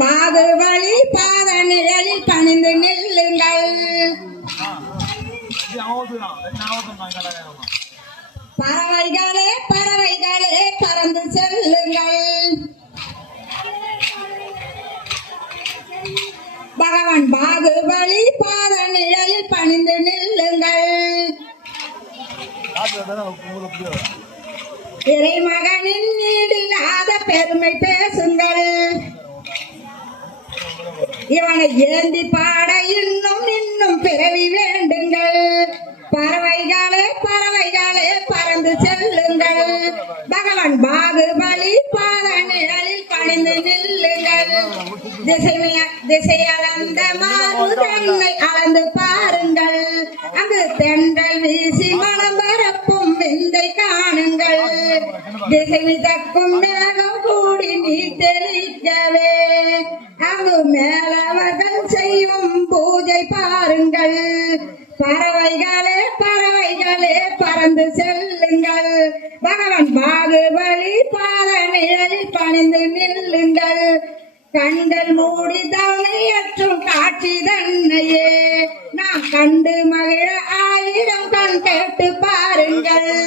பாகுபலி பாத நிழலில் பணிந்து நில்லுங்கள். பறவைகளே பறவைகளே பறந்து செல்லுங்கள். பகவான் பாகுபலி பாத நிழலில் பணிந்து நில்லுங்கள். இறைமகனின் பெருமை பேசுங்கள். இவனை ஏந்தி பாட இன்னும் இன்னும் பிறவி வேண்டுங்கள். பறவைகளே பறவைகளே பறந்து செல்லுங்கள். பகவான் பாகுபலி பாத நிழலில் பணிந்து நில்லுங்கள். திசைமைய- திசையளந்த மாறு தன்னை அளந்து பாருங்கள். அங்கு தென்றல் வீசி மனம் பரப்பும் விந்தை காணுங்கள். திசை தெளிக்கவே அங்கு மேலவர்கள் செய்யும் பூஜை பாருங்கள். பறவைகளே பறவைகளே பறந்து செல்லுங்கள். பகவான் பாகுபலி பாத நிழலில் பணிந்து நில்லுங்கள். கண்கள் மூடி தவணையற்றும் காட்சி தன்னையே. நாம் கண்டு மகிழ ஆயிரம் கண் கேட்டு பாருங்கள்.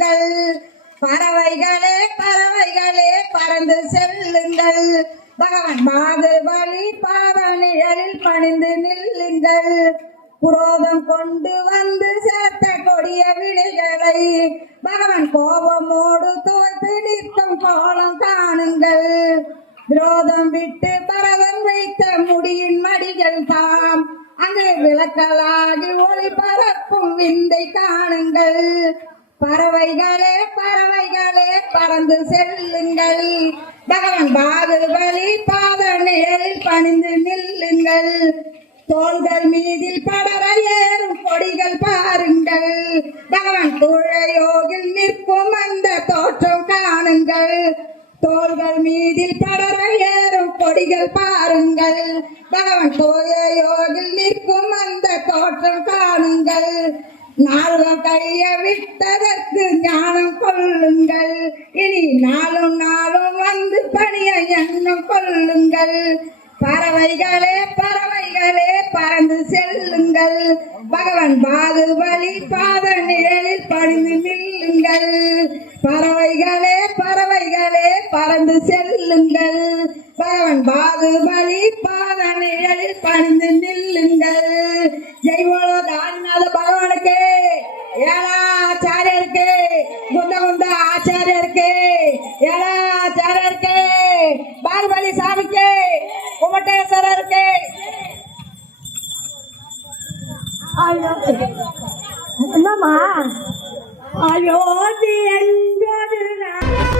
செல்லுங்கள் பறவைகளே பறவைகளே பறந்து செல்லுங்கள். பகவான் பாகுபலி பாத நிழலில் பணிந்து நில்லுங்கள். குரோதம் கொண்டு வந்து சேர்த்த கொடிய வினைகளை பகவான் கோபமோடு துவைத்து நிற்கும் கோலம் காணுங்கள். விரோதம் விட்டு பரதம் வைத்த முடியின் மடிகள் தாம். அங்கே விளக்கலாகி ஒளி பரப்பும் விந்தை காணுங்கள். பறவைகளே பறவைகளே பறந்து செல்லுங்கள். பகவான் பாகுபலி பாத நிழலில் பணிந்து நில்லுங்கள். தோள்கள் மீதில் படர ஏறும் கொடிகள் பாருங்கள். பகவான் குழையோகில் நிற்கும் அந்த தோற்றம் காணுங்கள். தோள்கள் மீதில் படர ஏறும் கொடிகள் பாருங்கள். பகவான் தோழையோகில் நிற்கும் அந்த தோற்றம் காணுங்கள். நாளும் கைய விட்டதற்கு ஞானம் கொள்ளுங்கள். இனி நாளும் நாளும் வந்து பணிய எண்ணம் கொள்ளுங்கள். பறவைகளே பறவைகளே பறந்து செல்லுங்கள். பகவான் பாகுபலி பாத நிழலில் பணிந்து நில்லுங்கள். பறவைகளே பறவைகளே பறந்து செல்லுங்கள். பகவான் பாகுபலி ஏழா ஆச்சாரியருக்கு குந்த குந்த ஆச்சாரியருக்கு ஏழா ஆச்சாரியருக்கு பாகுபலி சாமிக்கு. குமட்டேஸ்வரருக்கு என்னம்மா? அயோத்தி என்பது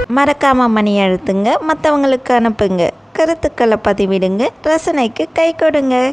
மறக்காமல் மணி அழுத்துங்க. மற்றவங்களுக்கு அனுப்புங்க. கருத்துக்களை பதிவிடுங்க. ரசனைக்கு கை கொடுங்க.